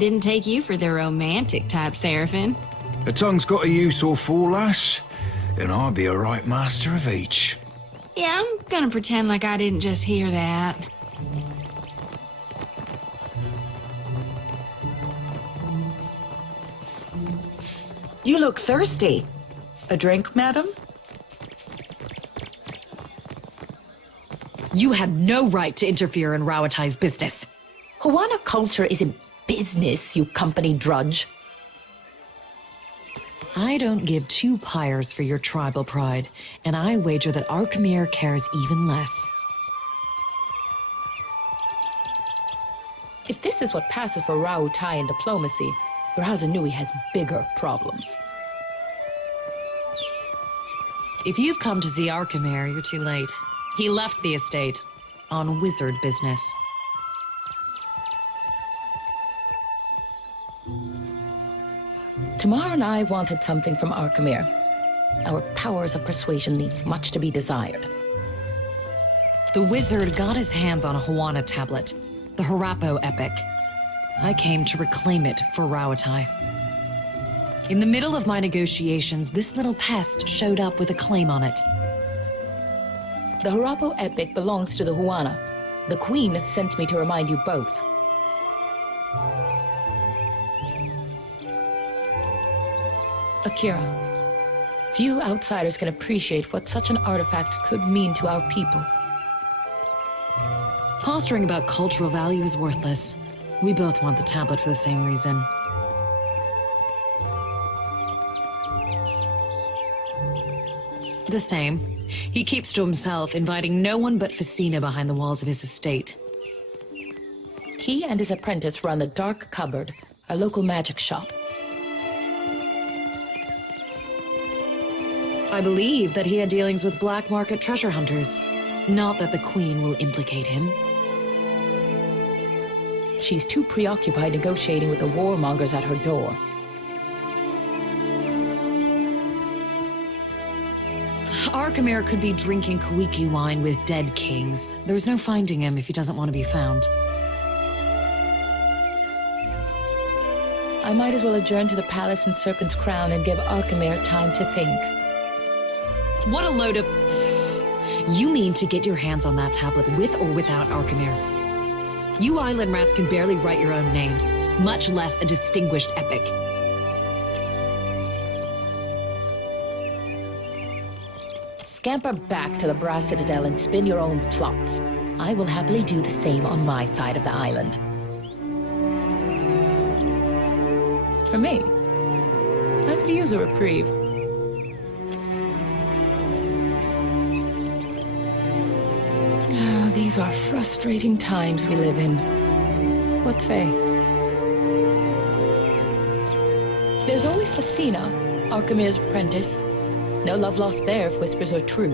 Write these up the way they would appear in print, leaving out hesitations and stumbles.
Didn't take you for the romantic type, Seraphim. The tongue's got a use or fool, lass, and I'll be a right master of each. Yeah, I'm gonna pretend like I didn't just hear that. You look thirsty. A drink, madam? You had no right to interfere in Rauatai's business. Huana culture isn't business, you company drudge. I don't give two pyres for your tribal pride, and I wager that Arkemyr cares even less. If this is what passes for Rauataian diplomacy, Nui has bigger problems. If you've come to see Arkemyr, you're too late. He left the estate on wizard business. Tumara and I wanted something from Arkemyr. Our powers of persuasion leave much to be desired. The wizard got his hands on a Huana tablet, the Harapo epic. I came to reclaim it for Rauatai. In the middle of my negotiations, this little pest showed up with a claim on it. The Harapo epic belongs to the Huana. The Queen sent me to remind you both. Akira, few outsiders can appreciate what such an artifact could mean to our people. Posturing about cultural value is worthless. We both want the tablet for the same reason. The same. He keeps to himself, inviting no one but Facina behind the walls of his estate. He and his apprentice run the Dark Cupboard, a local magic shop. I believe that he had dealings with black market treasure hunters. Not that the Queen will implicate him. She's too preoccupied negotiating with the warmongers at her door. Arkemyr could be drinking Kuiki wine with dead kings. There's no finding him if he doesn't want to be found. I might as well adjourn to the palace in Serpent's Crown and give Arkemyr time to think. What a load of... You mean to get your hands on that tablet with or without Arkemyr? You island rats can barely write your own names, much less a distinguished epic. Scamper back to the Brass Citadel and spin your own plots. I will happily do the same on my side of the island. For me, I could use a reprieve. These are frustrating times we live in. What say? There's always Facina, Arkemyr's apprentice. No love lost there if whispers are true.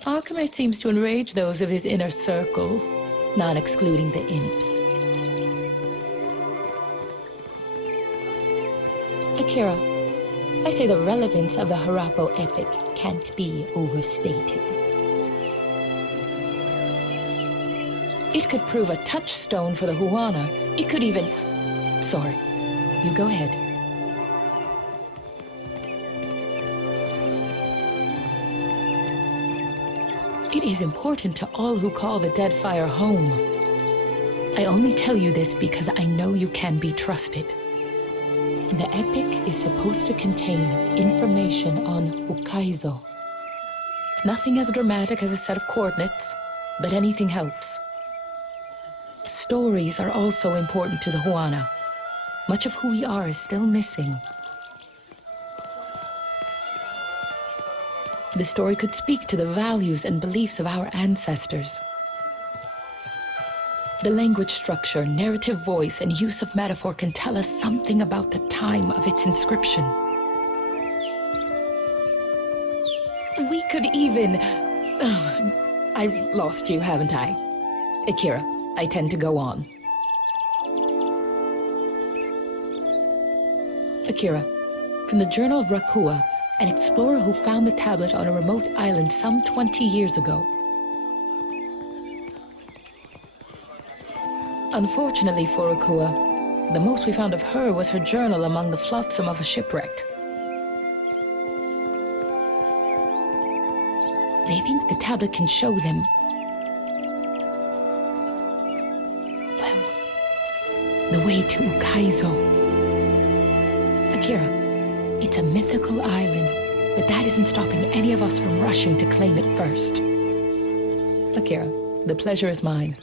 Arkemyr seems to enrage those of his inner circle, not excluding the imps. Akira, I say the relevance of the Harapo epic can't be overstated. It could prove a touchstone for the Huana. It could even... Sorry, you go ahead. It is important to all who call the Deadfire home. I only tell you this because I know you can be trusted. The epic is supposed to contain information on Ukaizo. Nothing as dramatic as a set of coordinates, but anything helps. Stories are also important to the Huana. Much of who we are is still missing. The story could speak to the values and beliefs of our ancestors. The language structure, narrative voice, and use of metaphor can tell us something about the time of its inscription. We could even... I've lost you, haven't I? Akira, I tend to go on. Akira, from the Journal of Rakua, an explorer who found the tablet on a remote island some 20 years ago. Unfortunately for Akua, the most we found of her was her journal among the flotsam of a shipwreck. They think the tablet can show them. Well, the way to Ukaizo. Akira, it's a mythical island, but that isn't stopping any of us from rushing to claim it first. Akira, the pleasure is mine.